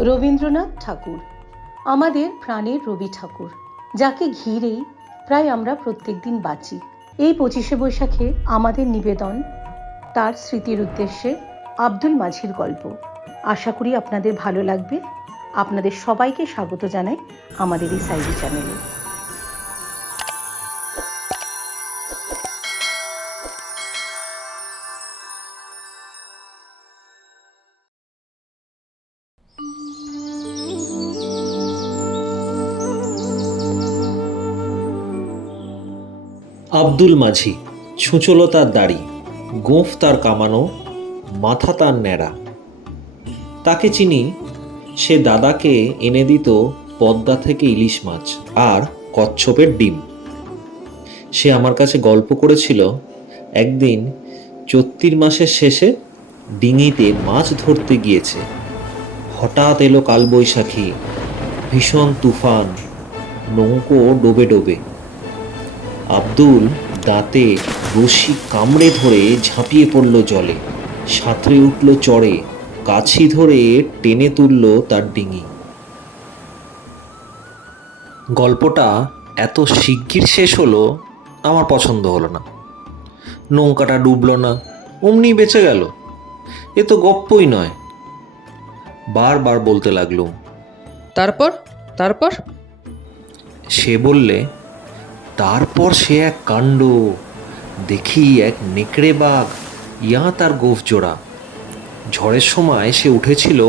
রবীন্দ্রনাথ ঠাকুর, আমাদের প্রাণের রবি ঠাকুর, যাকে ঘিরেই প্রায় আমরা প্রত্যেক দিন বাঁচি। এই পঁচিশে বৈশাখে আমাদের নিবেদন, তার স্মৃতির উদ্দেশ্যে আব্দুল মাঝির গল্প। আশা করি আপনাদের ভালো লাগবে। আপনাদের সবাইকে স্বাগত জানাই আমাদের এই সাইডি চ্যানেলে। আব্দুল মাঝি, ছুঁচলো তার দাড়ি, গোঁফ তার কামানো, মাথা তার ন্যাড়া। তাকে চিনি, সে দাদাকে এনে দিত পদ্মা থেকে ইলিশ মাছ আর কচ্ছপের ডিম। সে আমার কাছে গল্প করেছিল, একদিন চৈত্রির মাসের শেষে ডিঙিতে মাছ ধরতে গিয়েছে। হঠাৎ এলো কালবৈশাখী, ভীষণ তুফান, নৌকো ডোবে ডোবে। আব্দুল দাঁতে রশি কামড়ে ধরে ঝাঁপিয়ে পড়ল জলে। সাঁতরে উঠল চড়ে কাছি ধরে টেনে তুলল তার ডিঙি। গল্পটা এত শিগগির শেষ হলো আমার পছন্দ হলো না। নৌকাটা ডুবলো না অমনি বেঁচে গেল। এ তো গপ্পই নয়। বারবার বলতে লাগলুম তারপর? তারপর? সে বললে তারপর সে এক কাণ্ড দেখি এক নেকড়ে বাঘ, ইয়া তার গোফ জোড়া। ঝড়ের সময় সে উঠেছিল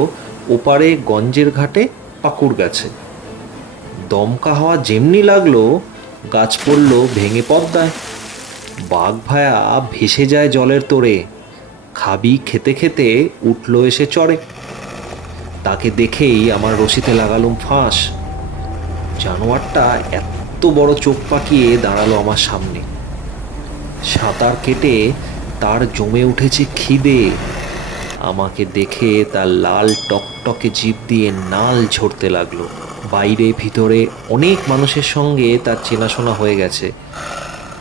ওপারে গঞ্জের ঘাটে পাকুড় গাছে। দমকা হাওয়া যেমনি লাগল, গাছ পড়ল ভেঙে পদ্মায়। বাঘ ভায়া ভেসে যায় জলের তোড়ে খাবি খেতে খেতে উঠল এসে চড়ে তাকে দেখেই আমার রশিতে লাগালুম ফাঁস। জানোয়ারটা এত বড় চোখ পাকিয়ে দাঁড়াল আমার সামনে। সাঁতার কেটে তার জমে উঠেছে খিদে। আমাকে দেখে তার লাল টকটকে জিভ দিয়ে নাল ঝরতে লাগল। বাইরে, ভিতরে অনেক মানুষের সঙ্গে তার চেনাশোনা হয়ে গেছে।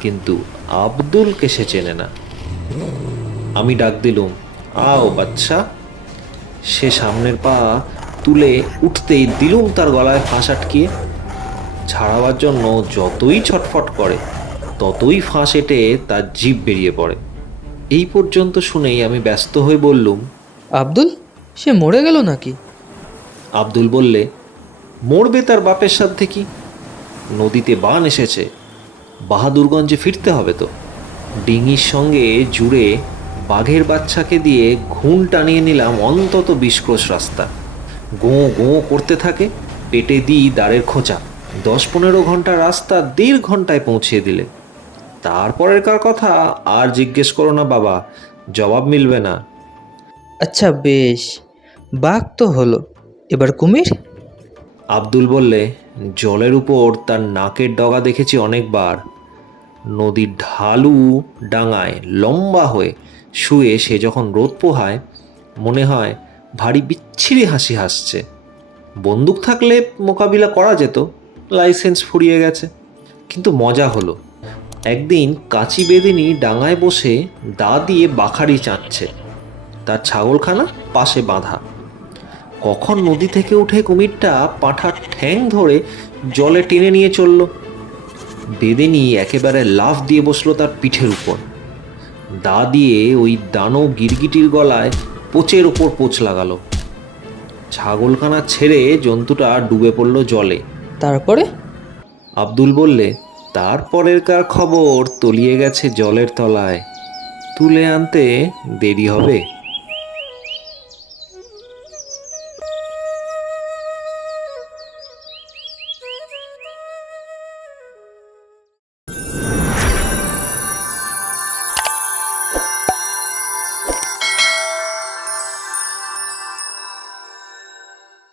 কিন্তু আব্দুলকে সে চেনে না। আমি ডাক দিলুম, আও বাচ্চা। সে সামনের পা তুলে উঠতেই দিলুম তার গলায় ফাঁস আটকিয়ে। ছাড়াবার জন্য যতই ছটফট করে ততই ফাঁস এঁটে তার জিভ বেরিয়ে পড়ে। এই পর্যন্ত শুনেই আমি ব্যস্ত হয়ে বললুম আব্দুল সে মরে গেল নাকি? আব্দুল বললে মরবে তার বাপের সাথে কি? নদীতে বান এসেছে বাহাদুরগঞ্জে ফিরতে হবে তো। ডিঙির সঙ্গে জুড়ে বাঘের বাচ্চাকে দিয়ে ঘুণ টানিয়ে নিলাম অন্তত বিশ ক্রোশ রাস্তা। গোঁ গোঁ করতে থাকে পেটে দিই দাঁড়ের খোঁচা। দশ পনেরো ঘণ্টা রাস্তা দেড় ঘন্টায় পৌঁছিয়ে দিলে। তারপরের কার কথা? আর জিজ্ঞেস করো না বাবা জবাব মিলবে না। আচ্ছা বেশ বাঘ তো হলো এবার কুমির? আব্দুল বললে জলের উপর তার নাকের ডগা দেখেছি অনেকবার। নদীর ঢালু ডাঙায় লম্বা হয়ে শুয়ে সে যখন রোদ পোহায় মনে হয় ভারী বিচ্ছিরি হাসি হাসছে। বন্দুক থাকলে মোকাবিলা করা যেত। লাইসেন্স ফুরিয়ে গেছে। কিন্তু মজা হলো। একদিন কাঁচি বেদিনী ডাঙায় বসে দা দিয়ে বাখারি চাঁচ্ছে তার ছাগলখানা পাশে বাঁধা। কখন নদী থেকে উঠে কুমিরটা পাঁঠার ঠ্যাং ধরে জলে টেনে নিয়ে চলল। বেদেনি একেবারে লাফ দিয়ে বসল তার পিঠের উপর। দা দিয়ে ওই দানব গিরগিটির গলায় পোচের ওপর পোচ লাগালো। ছাগলখানা ছেড়ে জন্তুটা ডুবে পড়ল জলে। তারপরে? আব্দুল বললে তারপরের কার খবর? তলিয়ে গেছে জলের তলায়। তুলে আনতে দেরি হবে।